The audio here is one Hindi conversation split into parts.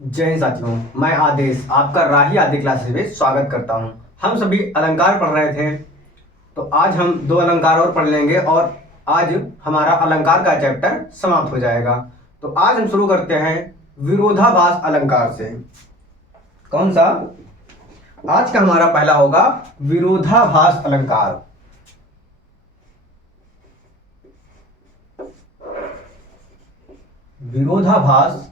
जय हिंद साथियों, मैं आदेश आपका राही आदि क्लासेस में स्वागत करता हूं। हम सभी अलंकार पढ़ रहे थे, तो आज हम दो अलंकार और पढ़ लेंगे और आज हमारा अलंकार का चैप्टर समाप्त हो जाएगा। तो आज हम शुरू करते हैं विरोधाभास अलंकार से। कौन सा? आज का हमारा पहला होगा विरोधाभास अलंकार। विरोधाभास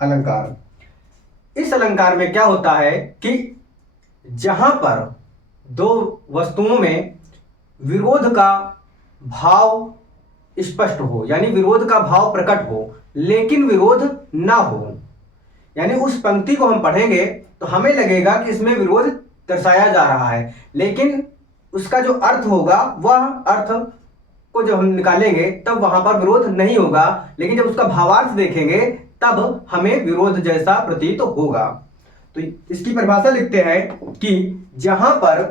अलंकार। इस अलंकार में क्या होता है कि जहां पर दो वस्तुओं में विरोध का भाव स्पष्ट हो, यानी विरोध का भाव प्रकट हो लेकिन विरोध ना हो, यानी उस पंक्ति को हम पढ़ेंगे तो हमें लगेगा कि इसमें विरोध दर्शाया जा रहा है, लेकिन उसका जो अर्थ होगा वह अर्थ को जब हम निकालेंगे तब वहां पर विरोध नहीं होगा, लेकिन जब उसका भावार्थ देखेंगे तब हमें विरोध जैसा प्रतीत होगा। तो इसकी परिभाषा लिखते हैं कि जहां पर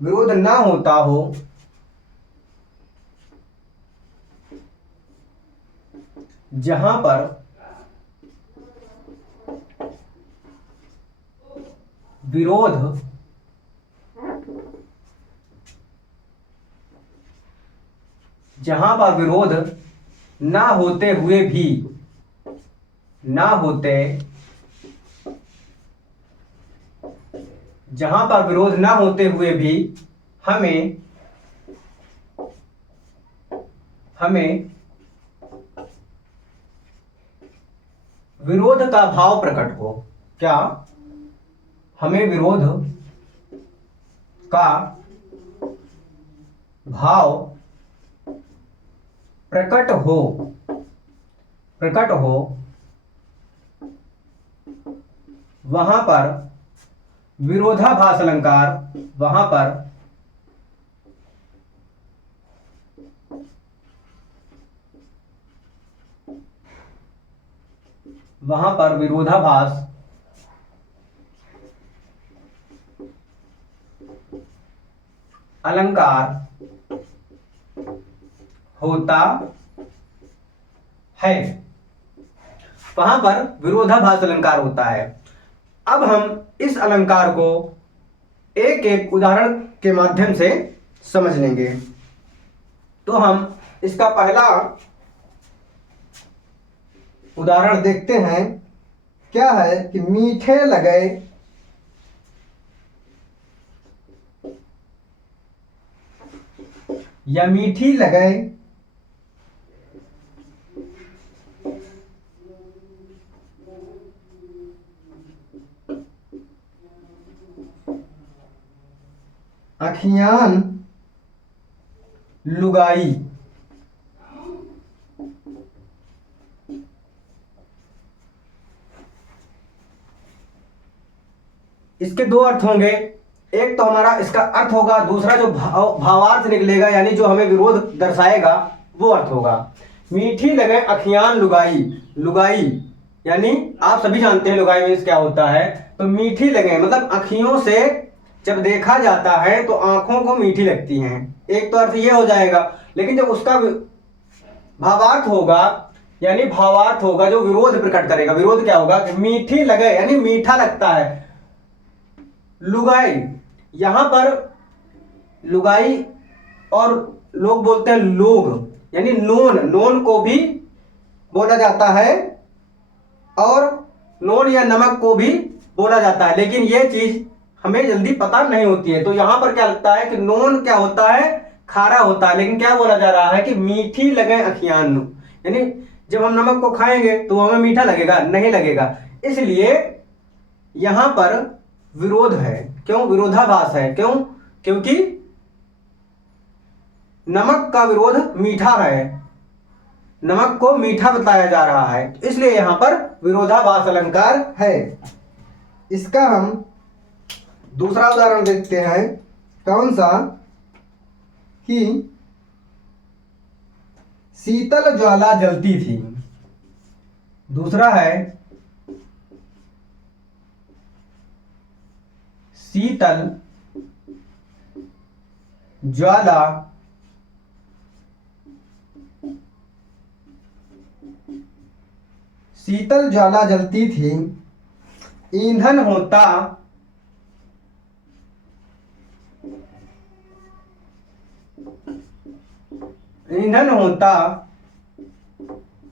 विरोध ना होता हो, जहां पर विरोध ना होते हुए भी जहां पर विरोध ना होते हुए भी हमें विरोध का भाव प्रकट हो। क्या? हमें विरोध का भाव प्रकट हो वहां पर विरोधाभास अलंकार, वहां पर विरोधाभास अलंकार होता है, वहां पर विरोधाभास अलंकार होता है। अब हम इस अलंकार को एक एक उदाहरण के माध्यम से समझ लेंगे। तो हम इसका पहला उदाहरण देखते हैं। क्या है कि मीठे लगे या मीठी लगे अखियान लुगाई। इसके दो अर्थ होंगे। एक तो हमारा इसका अर्थ होगा, दूसरा जो भावार्थ निकलेगा यानी जो हमें विरोध दर्शाएगा वो अर्थ होगा। मीठी लगे अखियान लुगाई। लुगाई यानी आप सभी जानते हैं लुगाई मीन्स क्या होता है। तो मीठी लगे मतलब अखियों से जब देखा जाता है तो आंखों को मीठी लगती हैं। एक तो अर्थ ये हो जाएगा, लेकिन जब उसका भावार्थ होगा यानी भावार्थ होगा जो विरोध प्रकट करेगा। विरोध क्या होगा कि मीठी लगे यानी मीठा लगता है। लुगाई, यहां पर लुगाई और लोग बोलते हैं लोग यानी नोन को भी बोला जाता है और नोन या नमक को भी बोला जाता है, लेकिन यह चीज हमें जल्दी पता नहीं होती है। तो यहां पर क्या लगता है कि नोन क्या होता है, खारा होता है, लेकिन क्या बोला जा रहा है कि मीठी लगे अखियान, यानी जब हम नमक को खाएंगे तो हमें मीठा लगेगा? नहीं लगेगा। इसलिए यहां पर विरोध है। क्यों? विरोधाभास है। क्यों? क्योंकि नमक का विरोध मीठा है, नमक को मीठा बताया जा रहा है, इसलिए यहां पर विरोधाभास अलंकार है। इसका हम दूसरा उदाहरण देखते हैं। कौन सा? कि शीतल ज्वाला जलती थी। दूसरा है शीतल ज्वाला शीतल ज्वाला जलती थी, ईंधन होता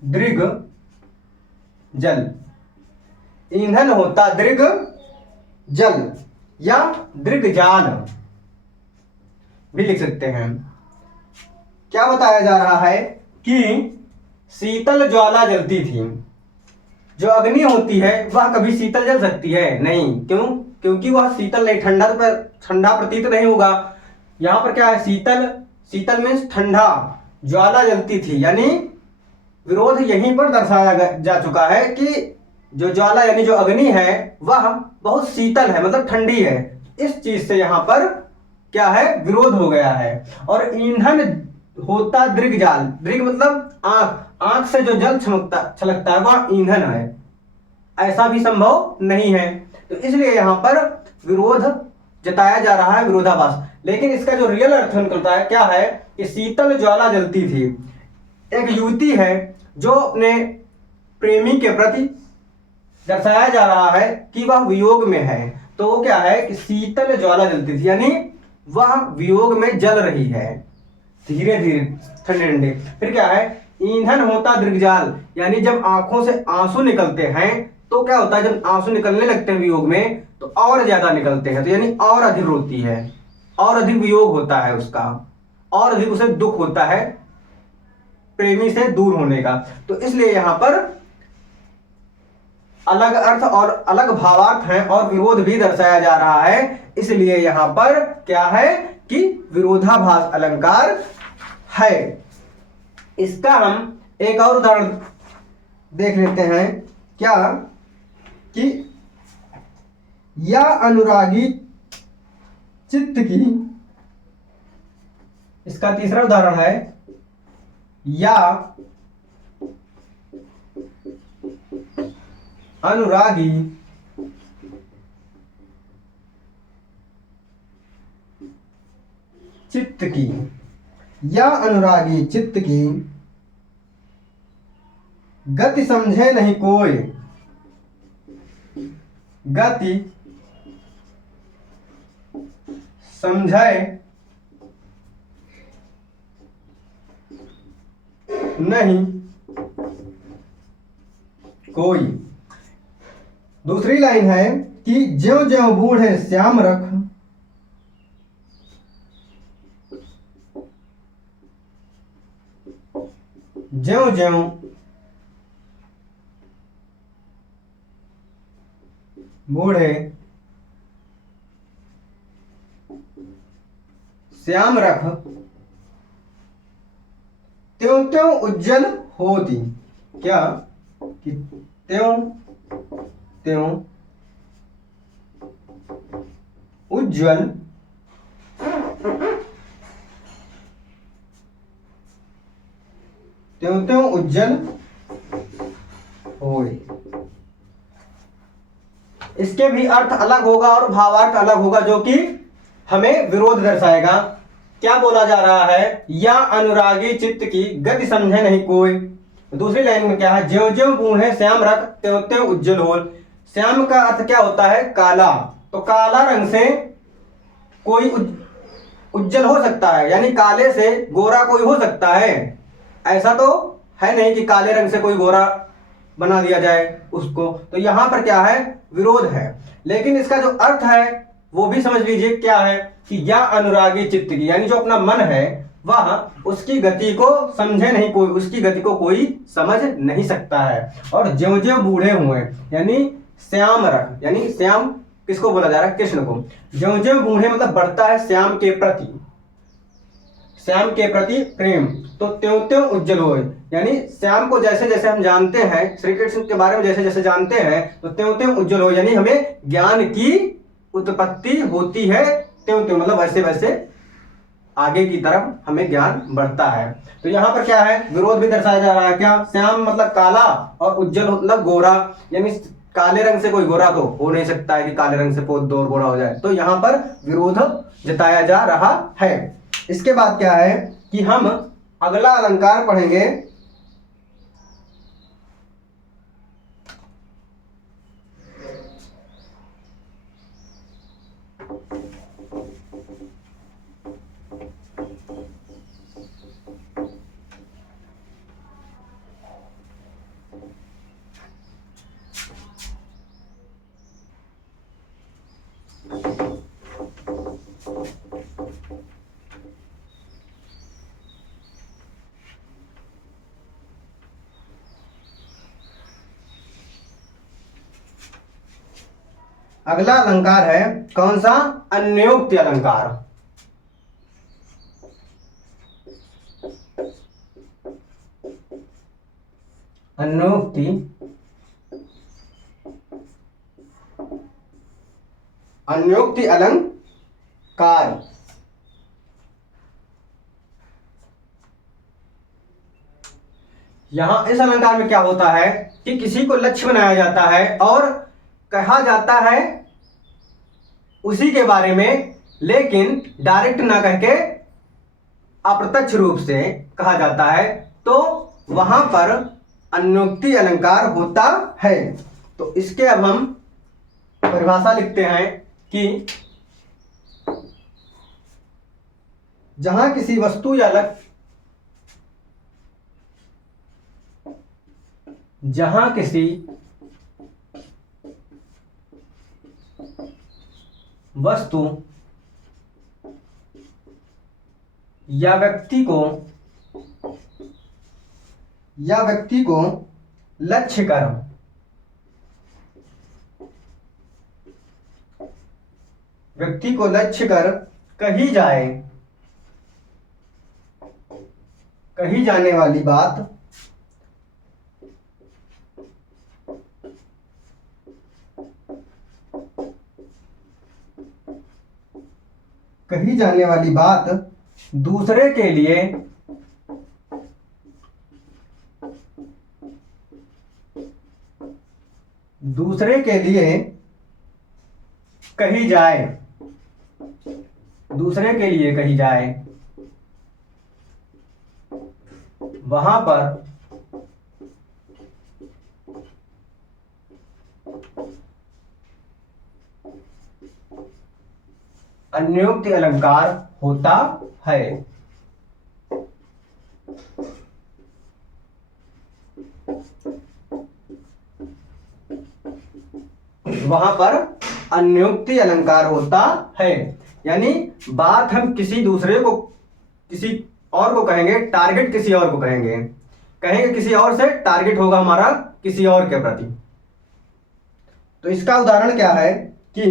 दृग जल। ईंधन होता दृग जल या दृग्जाल भी लिख सकते हैं। क्या बताया जा रहा है कि शीतल ज्वाला जलती थी। जो अग्नि होती है वह कभी शीतल जल सकती है नहीं। क्यों? क्योंकि वह शीतल नहीं, ठंडा प्रतीत नहीं होगा। यहां पर क्या है, शीतल मीन्स ठंडा, ज्वाला जलती थी, यानी विरोध यहीं पर दर्शाया जा चुका है कि जो ज्वाला यानी जो अग्नि है वह बहुत शीतल है, मतलब ठंडी है। इस चीज से यहां पर क्या है, विरोध हो गया है। और ईंधन होता दृग्जाल, दृग मतलब आंख, आंख से जो जल छलकता है वह ईंधन है, ऐसा भी संभव नहीं है। तो इसलिए यहां पर विरोध जताया जा रहा है, विरोधाभास। लेकिन इसका जो रियल अर्थ निकलता है क्या है कि शीतल ज्वाला जलती थी। एक युवती है जो अपने प्रेमी के प्रति दर्शाया जा रहा है कि वह वियोग में है। तो वो क्या है कि शीतल ज्वाला जलती थी, यानी वह वियोग में जल रही है धीरे धीरे, ठंडे ठंडे। फिर क्या है, ईंधन होता दृग्जाल, यानी जब आंखों से आंसू निकलते हैं तो क्या होता है, जब आंसू निकलने लगते हैं वियोग में तो और ज्यादा निकलते हैं, तो यानी और अधिक रोती है, और अधिक वियोग होता है उसका, और अधिक उसे दुख होता है प्रेमी से दूर होने का। तो इसलिए यहां पर अलग अर्थ और अलग भावार्थ हैं और विरोध भी दर्शाया जा रहा है। इसलिए यहां पर क्या है कि विरोधाभास अलंकार है। इसका हम एक और उदाहरण देख लेते हैं। क्या कि या अनुरागी चित्त की, इसका तीसरा उदाहरण है या अनुरागी चित्त की, या अनुरागी चित्त की गति समझे नहीं कोई, गति समझे नहीं कोई। दूसरी लाइन है कि ज्यों ज्यों बूढ़े श्याम रख, ज्यों ज्यों बूढ़े श्याम रख, त्यों त्यों उज्जवल होती। क्या कि त्यों त्यों उज्जवल त्यों त्यों उज्जवल होए। इसके भी अर्थ अलग होगा और भावार्थ अलग होगा, जो कि हमें विरोध दर्शाएगा। क्या बोला जा रहा है, या अनुरागी चित्त की गति समझे नहीं कोई। दूसरी लाइन में क्या है, ज्यों ज्यों बूढ़े श्याम रख, त्यों त्यों उज्जवल हो। श्याम का अर्थ क्या होता है, काला। तो काला रंग से कोई उज्जवल हो सकता है, यानी काले से गोरा कोई हो सकता है। ऐसा तो है नहीं कि काले रंग से कोई गोरा बना दिया जाए उसको। तो यहां पर क्या है, विरोध है। लेकिन इसका जो अर्थ है वो भी समझ लीजिए क्या है कि या अनुरागी चित्त की, यानी जो अपना मन है वह उसकी गति को समझे नहीं कोई, उसकी गति को कोई समझ नहीं सकता है। और ज्यों ज्यों बूढ़े हुए, यानी श्याम रख, यानी श्याम किसको बोला जा रहा है, कृष्ण को। ज्यों ज्यों बूढ़े मतलब बढ़ता है श्याम के प्रति, श्याम के प्रति प्रेम। तो त्यों त्यों उज्जवल हो, यानी श्याम को जैसे जैसे हम जानते हैं, श्री कृष्ण के बारे में जैसे जैसे जानते हैं, तो त्यों त्यों उज्जवल हो, यानी हमें ज्ञान की उत्पत्ति होती है। त्यों त्यों मतलब वैसे वैसे आगे की तरफ हमें ज्ञान बढ़ता है। तो यहाँ पर क्या है, विरोध भी दर्शाया जा रहा है। क्या, श्याम मतलब काला और उज्जवल मतलब गोरा, यानी काले रंग से कोई गोरा तो हो नहीं सकता है कि काले रंग से कोई दो गोरा हो जाए। तो यहाँ पर विरोध जताया जा रहा है। इसके बाद क्या है कि हम अगला अलंकार पढ़ेंगे। अगला अलंकार है कौन सा? अन्योक्ति अलंकार। अन्योक्ति अन्योक्ति अलंकार। यहां इस अलंकार में क्या होता है कि किसी को लक्ष्य बनाया जाता है और कहा जाता है उसी के बारे में, लेकिन डायरेक्ट ना कह के अप्रत्यक्ष रूप से कहा जाता है, तो वहां पर अन्योक्ति अलंकार होता है। तो इसके अब हम परिभाषा लिखते हैं कि जहां किसी वस्तु या लक्ष्य जहां किसी वस्तु या व्यक्ति को लक्ष्य कर कही जाने वाली बात दूसरे के लिए कही जाए वहां पर अन्योक्ति अलंकार होता है। वहां पर अन्योक्ति अलंकार होता है, यानी बात हम किसी और को कहेंगे, टारगेट किसी और को कहेंगे किसी और से, टारगेट होगा हमारा किसी और के प्रति। तो इसका उदाहरण क्या है कि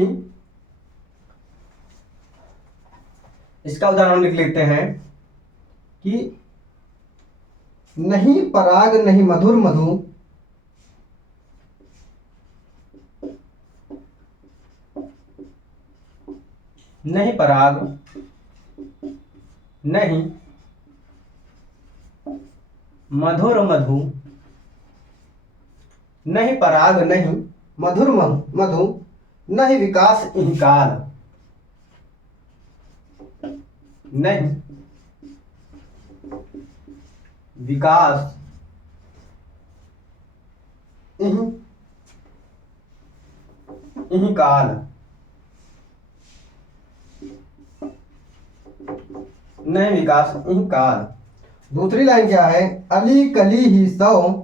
इसका उदाहरण लिख लेते हैं कि नहीं पराग नहीं मधुर मधु, नहीं पराग नहीं मधुर मधु, नहीं पराग नहीं मधुर मधु, नहीं विकास इहि काल, नहीं विकास इहि काल, नहीं विकास इहि काल। दूसरी लाइन क्या है? अली कली ही सौ,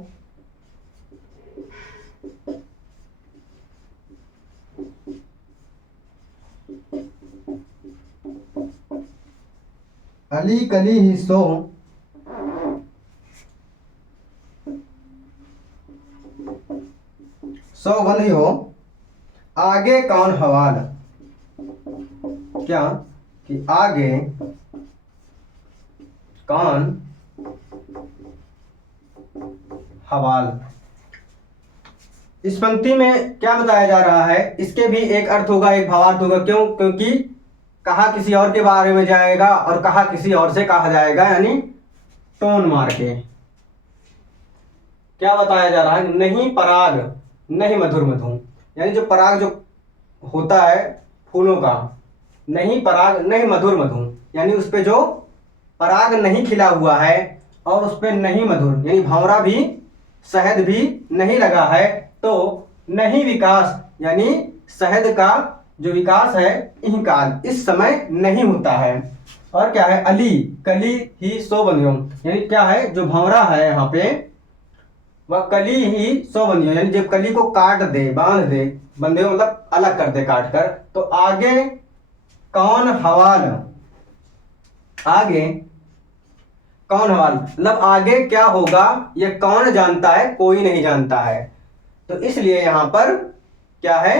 अली कली ही सो, सौ बंधी हो, आगे कौन हवाल, क्या कि आगे कौन हवाल। इस पंक्ति में क्या बताया जा रहा है? इसके भी एक अर्थ होगा, एक भावार्थ होगा। क्यों? क्योंकि कहा किसी और के बारे में जाएगा और कहा किसी और से कहा जाएगा, यानी टोन मार के। क्या बताया जा रहा है? नहीं पराग नहीं मधुर मधु, यानी जो पराग जो होता है फूलों का, नहीं पराग नहीं मधुर मधु, यानी उस पे जो पराग नहीं खिला हुआ है और उस पर नहीं मधुर यानी भंवरा भी शहद भी नहीं लगा है, तो नहीं विकास यानी शहद का जो विकास है इह काल इस समय नहीं होता है। और क्या है, अली कली ही सो बंधियों यानी क्या है, जो भंवरा है यहाँ पे वह कली ही सो बंधियों यानी जब कली को काट दे बांध दे, बंधे मतलब अलग कर दे काट कर, तो आगे कौन हवाल, आगे कौन हवाल मतलब आगे क्या होगा ये कौन जानता है, कोई नहीं जानता है। तो इसलिए यहां पर क्या है,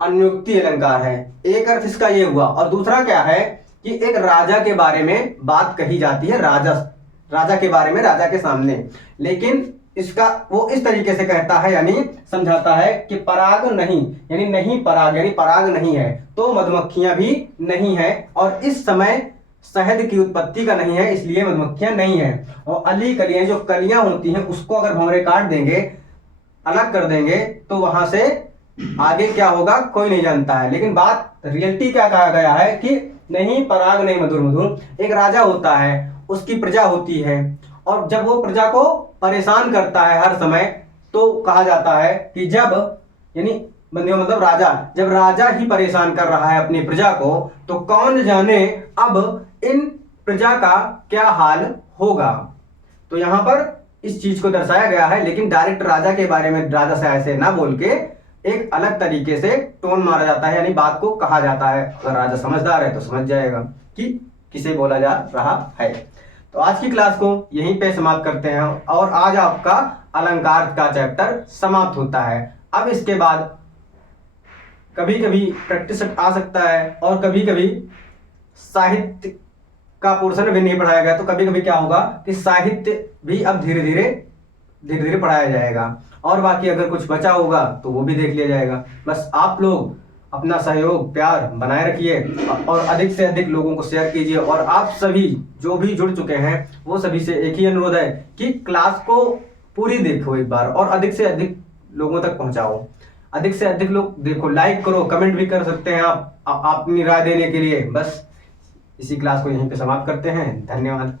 अन्युक्ति अलंकार है। एक अर्थ इसका ये हुआ, और दूसरा क्या है कि एक राजा के बारे में बात कही जाती है, राजा के बारे में राजा के सामने, लेकिन इसका वो इस तरीके से कहता है यानी समझाता है कि पराग नहीं यानी नहीं पराग यानी पराग नहीं है, तो मधुमक्खियां भी नहीं है, और इस समय शहद की उत्पत्ति का नहीं है, इसलिए मधुमक्खियां नहीं है। और अली कलियां जो कलियां होती हैं उसको अगर भंवरे काट देंगे अलग कर देंगे तो वहां से आगे क्या होगा कोई नहीं जानता है। लेकिन बात रियलिटी क्या कहा गया है कि नहीं पराग नहीं मधुर मधुर, एक राजा होता है उसकी प्रजा होती है, और जब वो प्रजा को परेशान करता है हर समय, तो कहा जाता है कि जब यानी बंदियों मतलब राजा, जब राजा ही परेशान कर रहा है अपनी प्रजा को, तो कौन जाने अब इन प्रजा का क्या हाल होगा। तो यहां पर इस चीज को दर्शाया गया है, लेकिन डायरेक्ट राजा के बारे में राजा से ऐसे ना बोल के एक अलग तरीके से टोन मारा जाता है, यानी बात को कहा जाता है। अगर राजा समझदार है तो समझ जाएगा कि किसे बोला जा रहा है। तो आज की क्लास को यहीं पे समाप्त करते हैं, और आज आपका अलंकार का चैप्टर समाप्त होता है। अब इसके बाद कभी कभी प्रैक्टिस आ सकता है, और कभी कभी साहित्य का पोर्शन भी नहीं पढ़ाया गया, तो कभी कभी क्या होगा कि साहित्य भी अब धीरे धीरे पढ़ाया जाएगा, और बाकी अगर कुछ बचा होगा तो वो भी देख लिया जाएगा। बस आप लोग अपना सहयोग प्यार बनाए रखिए, और अधिक से अधिक लोगों को शेयर कीजिए, और आप सभी जो भी जुड़ चुके हैं वो सभी से एक ही अनुरोध है कि क्लास को पूरी देखो एक बार, और अधिक से अधिक लोगों तक पहुंचाओ। अधिक से अधिक लोग देखो, लाइक करो, कमेंट भी कर सकते हैं आप अपनी राय देने के लिए। बस इसी क्लास को यहीं पे समाप्त करते हैं। धन्यवाद।